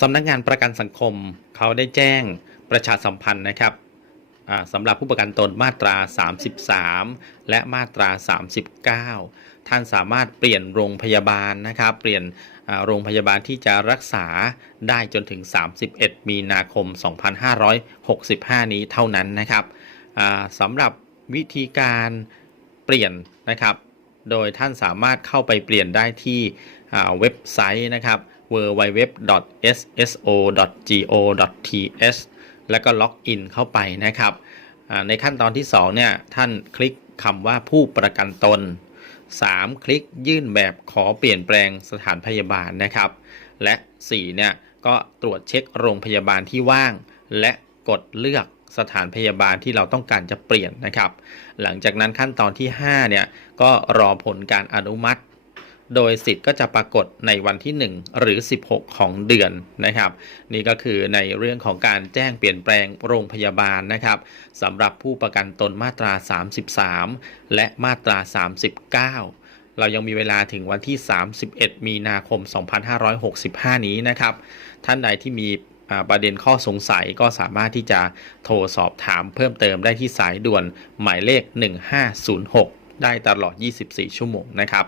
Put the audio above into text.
สำนักงานประกันสังคมเขาได้แจ้งประชาสัมพันธ์นะครับสำหรับผู้ประกันตนมาตรา 33 และมาตรา 39 ท่านสามารถเปลี่ยนโรงพยาบาลนะครับเปลี่ยนโรงพยาบาลที่จะรักษาได้จนถึง 31 มีนาคม 2565 นี้เท่านั้นนะครับสำหรับวิธีการเปลี่ยนนะครับ โดยท่านสามารถเข้าไปเปลี่ยนได้ที่เว็บไซต์นะครับ www.sso.go.th แล้วก็ล็อกอินเข้าไปนะครับ ในขั้นตอนที่ 2 เนี่ย ท่านคลิกคำว่าผู้ประกันตน 3 คลิกยื่นแบบขอเปลี่ยนแปลงสถานพยาบาลนะครับ และ 4 เนี่ย ก็ตรวจเช็คโรงพยาบาลที่ว่าง และกดเลือกสถานพยาบาลที่เราต้องการจะเปลี่ยนนะครับ หลังจากนั้นขั้นตอนที่ 5 เนี่ย ก็รอผลการอนุมัติ โดยสิทธิ์ก็จะปรากฏในวันที่ 1 หรือ 16 ของเดือนนะครับ นี่ก็คือในเรื่องของการแจ้งเปลี่ยนแปลงโรงพยาบาลนะครับสำหรับผู้ประกันตนมาตรา 33 และมาตรา 39เรายังมีเวลาถึงวันที่ 31 มีนาคม 2565 นี้นะครับ ท่านใดที่มีประเด็นข้อสงสัยก็สามารถที่จะโทรสอบถามเพิ่มเติมได้ที่สายด่วนหมายเลข 1506 ได้ตลอด 24 ชั่วโมงนะครับ